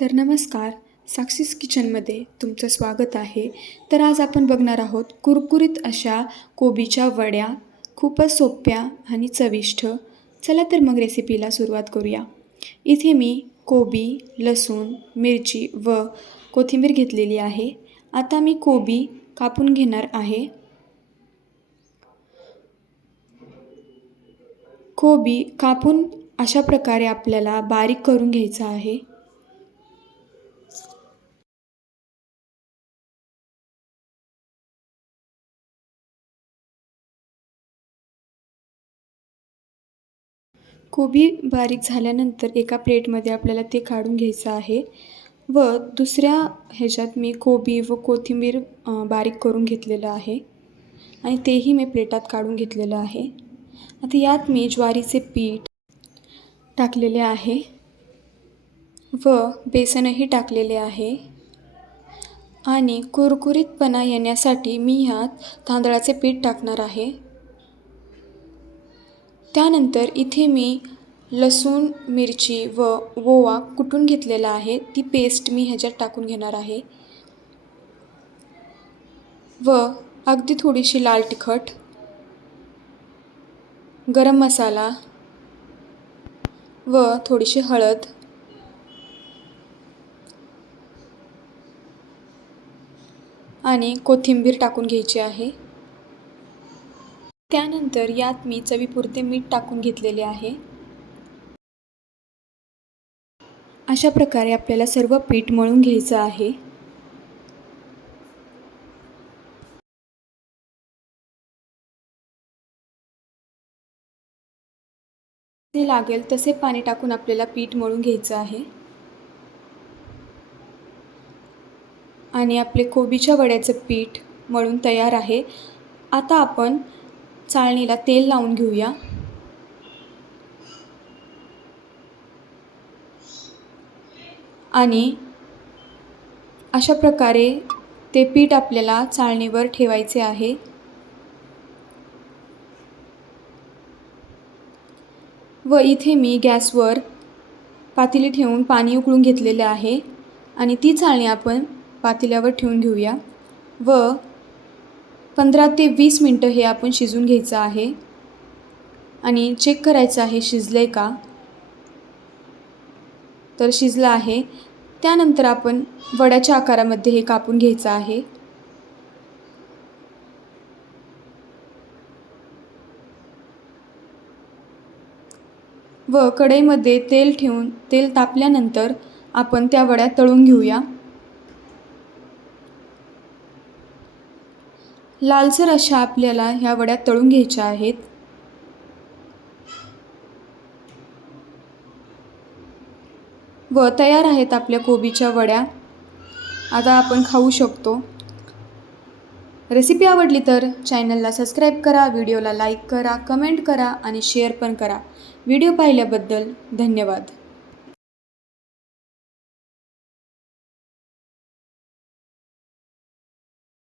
तर नमस्कार साक्षीस किचनमध्ये तुमचं स्वागत आहे. तर आज आपण बघणार आहोत कुरकुरीत अशा कोबीच्या वड्या खूपच सोप्या आणि चविष्ट. चला तर मग रेसिपीला सुरुवात करूया. इथे मी कोबी लसूण मिरची व कोथिंबीर घेतलेली आहे. आता मी कोबी कापून घेणार आहे. कोबी कापून अशा प्रकारे आपल्याला बारीक करून घ्यायचं आहे. कोबी बारीक झाल्यानंतर एका प्लेटमध्ये आपल्याला ते काढून घ्यायचं आहे व दुसऱ्या ह्याच्यात मी कोबी व कोथिंबीर बारीक करून घेतलेलं आहे आणि तेही मी प्लेटात काढून घेतलेलं आहे. आता यात मी ज्वारीचे पीठ टाकलेले आहे व बेसनही टाकलेले आहे आणि कुरकुरीतपणा येण्यासाठी मी ह्यात तांदळाचे पीठ टाकणार आहे. त्यानंतर इथे मी लसूण मिरची व ओवा कुटून घेतलेला आहे. ती पेस्ट मी ह्याच्यात टाकून घेणार आहे. व अगदी थोडीशी लाल तिखट गरम मसाला व थोडीशी हळद. आणि कोथिंबीर टाकून घ्यायची आहे. त्यानंतर यात मी चवीपुरते मीठ टाकून घेतलेले आहे. अशा प्रकारे आपल्याला सर्व पीठ मळून घ्यायचं आहे. ते लागेल तसे पाणी टाकून आपल्याला पीठ मळून घ्यायचं आहे. आणि आपले कोबीच्या वड्याचं पीठ मळून तयार आहे. आता आपण चाळणीला तेल लावून घेऊया. आणि अशा प्रकारे ते पीठ आपल्याला चाळणीवर ठेवायचे आहे. व इथे मी गॅसवर पातेली ठेवून पाणी उकळून घेतलेले आहे. आणि ती चाळणी आपण पातेल्यावर ठेवून घेऊया. व पंधरा ते वीस मिनटं हे आपण शिजून घ्यायचं आहे. आणि चेक करायचं आहे शिजलं आहे का? तर शिजलं आहे. त्यानंतर आपण वड्याच्या आकारामध्ये हे कापून घ्यायचं आहे. व कढईमध्ये तेल ठेवून तेल तापल्यानंतर आपण त्या वड्या तळून घेऊया. लालसर अशा आपल्याला ह्या वड्या तळून घ्यायच्या आहेत. व तयार आहेत आपल्या कोबीच्या वड्या. आता आपण खाऊ शकतो. रेसिपी आवडली तर चॅनलला सबस्क्राईब करा व्हिडिओला लाईक करा कमेंट करा आणि शेअर पण करा. व्हिडिओ पाहिल्याबद्दल धन्यवाद.